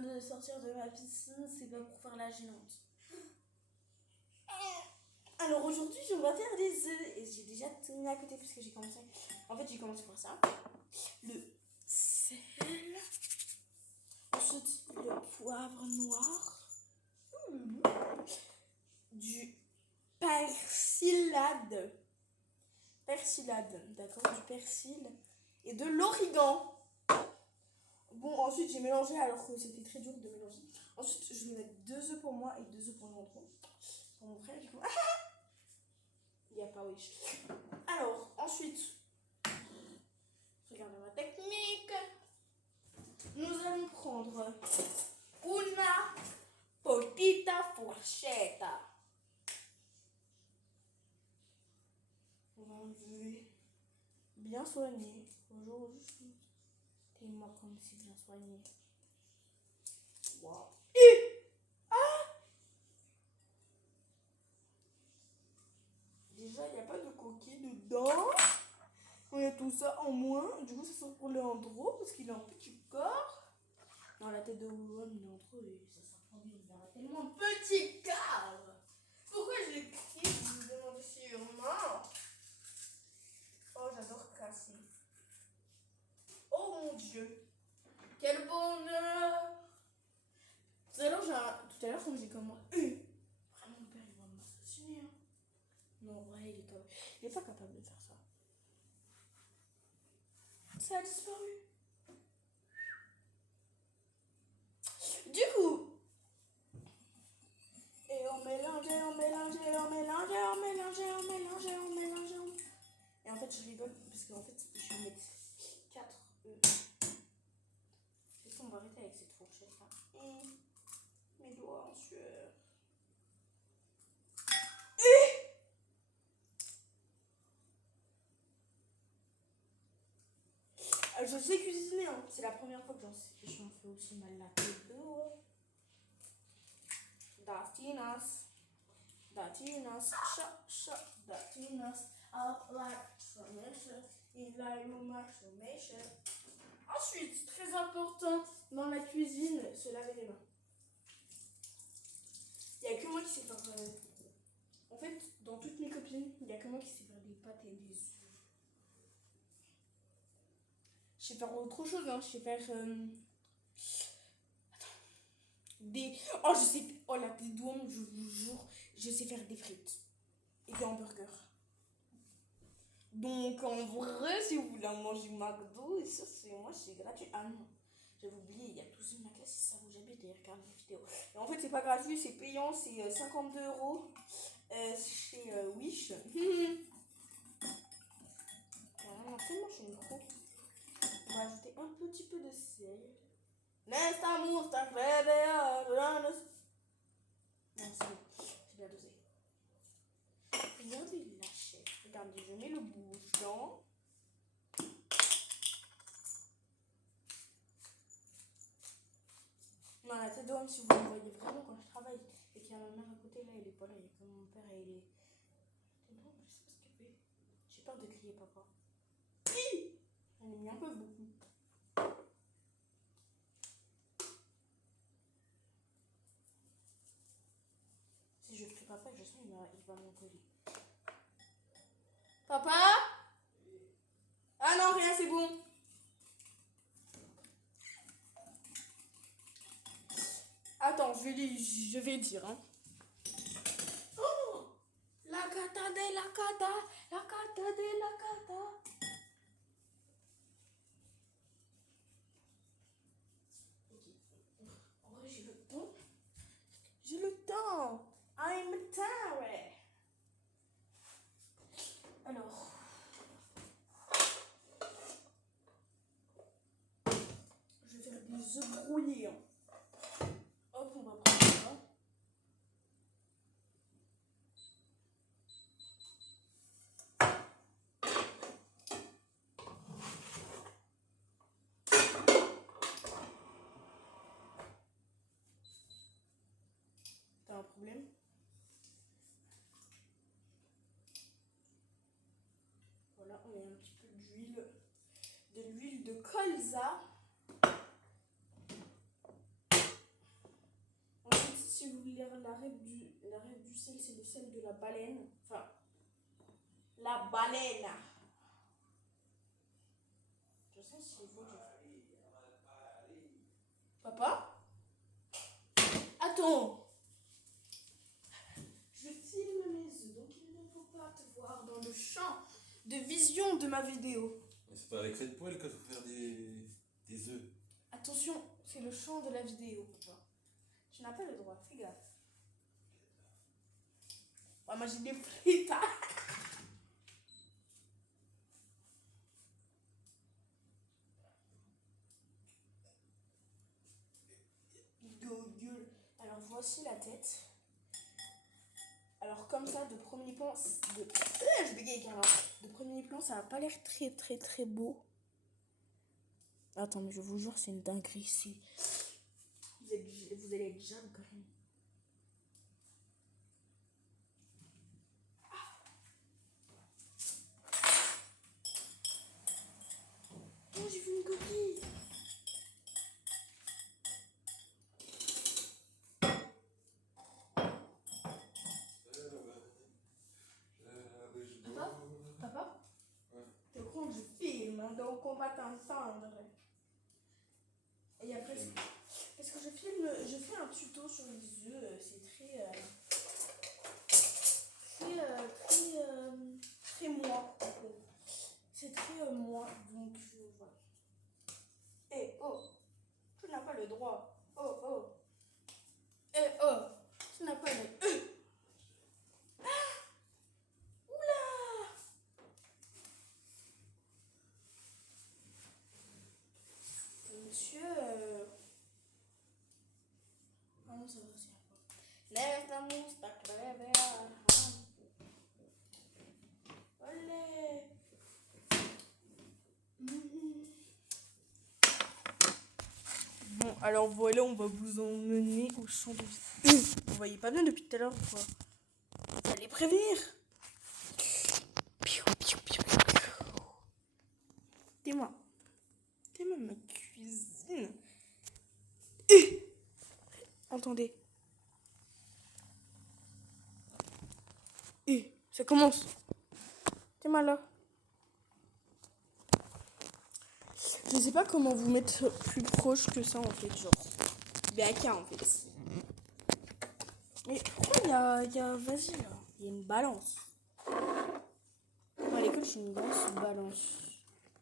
viens de sortir de ma piscine, c'est pas pour faire la gênante. Alors aujourd'hui, on va faire des œufs. Et j'ai déjà tenu à côté parce que j'ai commencé. En fait, j'ai commencé par ça. Le sel. Ensuite, le poivre noir. Du persilade. D'accord, du persil. Et de l'origan. Bon, ensuite, j'ai mélangé alors que c'était très dur de mélanger. Ensuite, je vais mettre 2 œufs pour moi et 2 œufs pour l'entrée. Pour mon frère, du coup. Il n'y a pas wish. Alors, ensuite, regardez ma technique. Nous allons prendre una petita fourchetta. On va enlever bien soigné. Bonjour, moi comme c'est bien soigné. Wow. Déjà, il n'y a pas de coquille dedans. On a tout ça en moins. Du coup, ça sort pour Léandro parce qu'il a un petit corps. Dans la tête de l'homme, il est en trop et ça sort pour lui. Il a tellement petit corps. Pourquoi j'écris? Je me demande sûrement. Oh, j'adore casser. Oh mon Dieu. Quel bonheur. Tout à l'heure, quand j'ai commencé. Vraiment, mon père, il va m'assassiner. Hein. Non, ouais, il est pas capable de faire ça. Ça a disparu. Du coup, et on mélangeait. Et en fait, je rigole parce qu'en fait, je vais mettre 4 œufs. Est-ce qu'on va arrêter avec cette fourchette là? Mes doigts en sueur. Je sais cuisiner, hein. C'est la première fois que j'en fais aussi mal la tête. Datinas, datinas, Ensuite, très important dans la cuisine, se laver les mains. Il n'y a que moi qui sais faire. En fait, dans toutes mes copines, il n'y a que moi qui sais faire des pâtes et des œufs. Je sais faire autre chose, hein. Je sais faire. Oh, je sais. Oh, la petite douane, je vous jure, je sais faire des frites et des hamburgers. Donc, en vrai, si vous voulez manger McDo, et ça, moi, c'est gratuit. Ah non, j'avais oublié, il y a tous une ma classe, si ça vous j'habite et regarde les vidéos. Et en fait, c'est pas gratuit, c'est payant, c'est 52 € chez Wish. Carrément, tellement je suis une pro. On va ajouter un petit peu de sel. Nesta musta Non, c'est bien dosé. Regardez la chef. Regardez, je mets le bouchon. Non, la tête d'homme, si vous me voyez vraiment quand je travaille et qu'il y a ma mère à côté, là, elle est pas là. Il y a que mon père et il est. Non, je sais pas ce qu'il fait. J'ai peur de crier, papa. Elle est mis un peu beaucoup. Si je crie papa, je sens qu'il va m'encoller. Papa? Ah non, rien, c'est bon. Attends, je vais dire. Hein. Oh, la cata de la cata. Ok. En vrai, j'ai le temps. I'm tired. Alors. Je vais faire des œufs brouillés. Hein. Hop, on va prendre ça. T'as un problème? Voilà, on met un petit peu de l'huile de colza. si vous voulez lire la rêve du sel, c'est le sel de la baleine. Enfin, la baleine. Je sais si vous. Papa? Attends. Je filme mes œufs, donc il ne faut pas te voir dans le champ de vision de ma vidéo. Mais c'est pas avec cette poêle que tu vas faire des œufs. Attention, c'est le champ de la vidéo, papa. Tu n'as pas le droit, fais gaffe. Ouais, moi j'ai des frites. Alors voici la tête. Alors comme ça, de premier plan, je bégaye carrément. De premier plan, ça n'a pas l'air très très très beau. Attends, mais je vous jure, c'est une dinguerie ici. Vous allez être jaloux quand même. Oh, j'ai vu une coquille. Papa? Ouais. T'es au courant que je filme, hein, donc on va t'entendre. Et après, parce que je fais un tuto sur les œufs, c'est très moi. C'est très moi, donc voilà. Eh oh, tu n'as pas le droit. Oh oh. Eh oh, tu n'as pas le. Monsieur. Ah non, ça va aussi. Nesta musta Olé. Bon, alors voilà, on va vous emmener au champ de vie. Vous voyez pas bien depuis tout à l'heure ou quoi? Vous allez prévenir. T'es-moi. T'es-moi ma cuisine. Entendez. Ça commence. T'es-moi là. Je sais pas comment vous mettre plus proche que ça en fait, genre. BAK en fait. Mais pourquoi vas-y là, il y a une balance. À l'école, j'ai une grosse balance.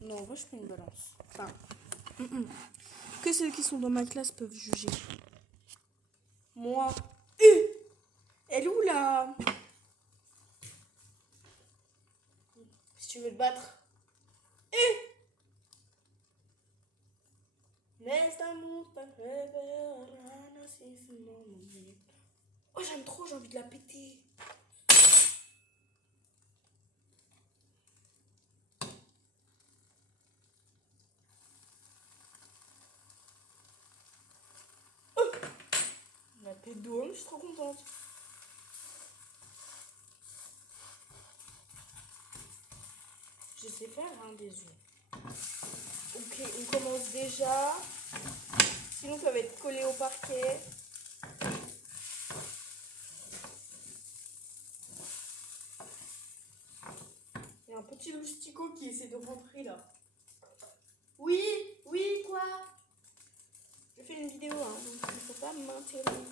Non, en vrai, je fais une balance. Enfin, que celles qui sont dans ma classe peuvent juger. Moi. Elle est où là? Si tu veux te battre. Oh, j'aime trop, j'ai envie de la péter. La pète d'eau, je suis trop contente. Je sais faire des œufs. Ok, on commence déjà. Sinon, ça va être collé au parquet. Il y a un petit loustico qui essaie de rentrer là. Oui, quoi? Je fais une vidéo, hein, donc il ne faut pas m'interrompre.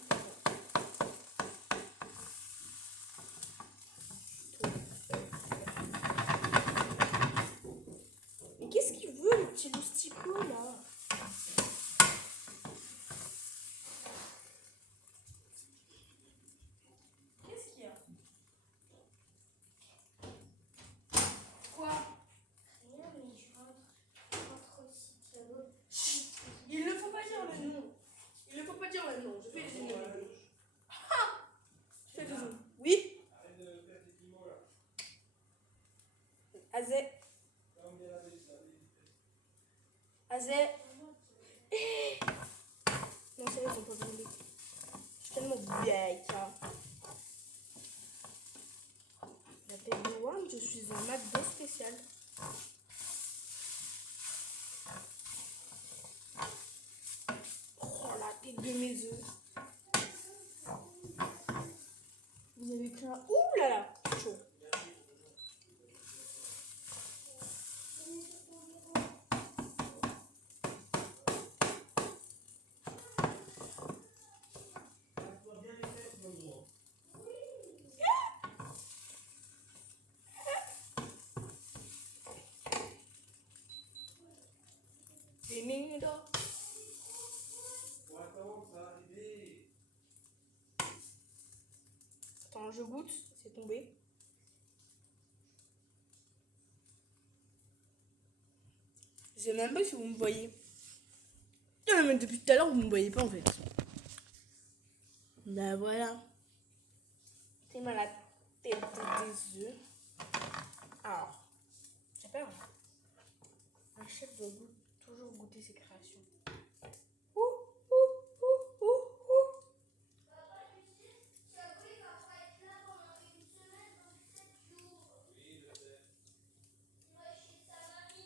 Mais qu'est-ce qu'il veut, le petit loustico là? Qu'est-ce qu'il y a? Quoi? Rien, mais je rentre aussi. Il ne faut pas dire le nom. Il ne faut pas dire le nom. Je fais des noms. Je fais des noms. Oui? Azé. Azé. Non, ça, ils ont pas voulu. Je suis tellement vieille, hein. La tête de One, je suis en McDo spécial. Oh, la tête de mes œufs. là là, chaud. Attends, je goûte, c'est tombé. Je sais même pas si vous me voyez. Ah, mais depuis tout à l'heure, vous me voyez pas en fait. Ben voilà. C'est mal la tête des œufs. Alors, j'ai peur. Un chef doit toujours goûter ses créations. Ouh, ouh, ouh, ouh, ouh.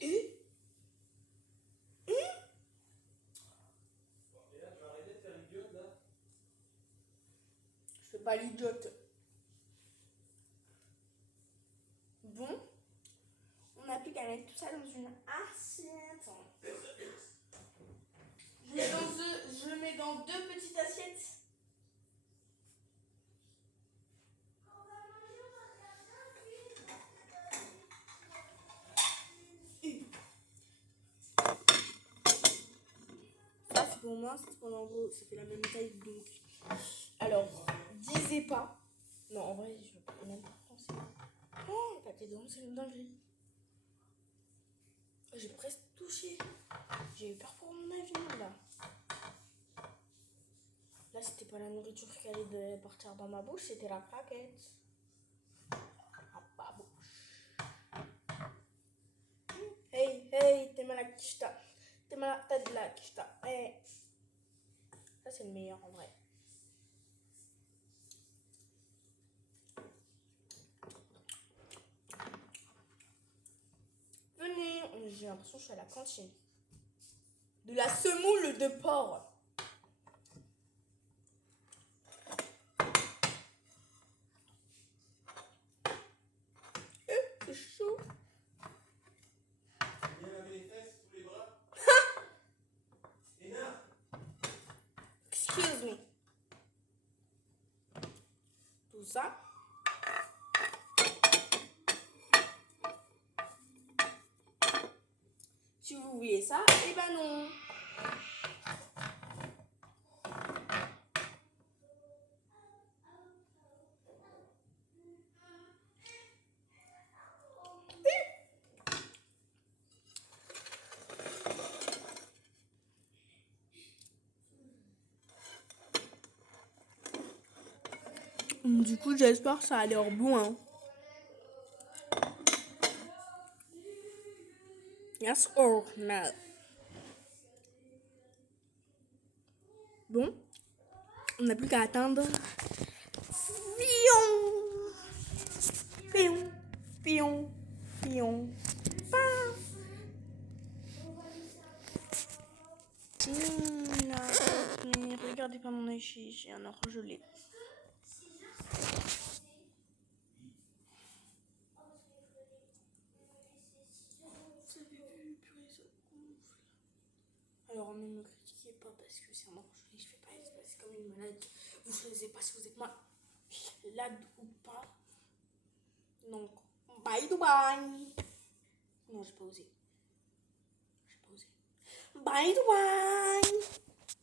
Et je fais pas l'idiote. Bon, on n'a plus qu'à mettre tout ça dans une assiette. Je le mets dans deux petites assiettes. Ça c'est pour moi, c'est pour en gros, ça fait la même taille donc. Alors, disez pas. Non, en vrai, je peux même pas penser. Oh, le papier de c'est une dinguerie. J'ai presque touché. J'ai eu peur pour mon avion là. Là, c'était pas la nourriture qui allait partir dans ma bouche, c'était la plaquette. Ah, ma bouche. Hey, hey, t'es malade, kishta. T'es malade, t'as de la kishta. Hey. Ça, c'est le meilleur en vrai. Venez, j'ai l'impression que je suis à la cantine. De la semoule de porc. C'est chaud. Viens laver les fesses sous les bras. Énorme. Excuse me. Tout ça. Si vous voulez ça, eh ben non. Du coup, j'espère que ça a l'air bon. Hein. Yes or no? Bon, on n'a plus qu'à attendre. Pion, pion, pion, pion. Regardez pas mon œil, j'ai un orgelé. Alors ne me critiquez pas parce que c'est un orgelé, je fais pas exprès, c'est comme une maladie. Vous ne choisissez pas si vous êtes malade ou pas. Donc, bye bye. Non, j'ai pas osé. Bye bye.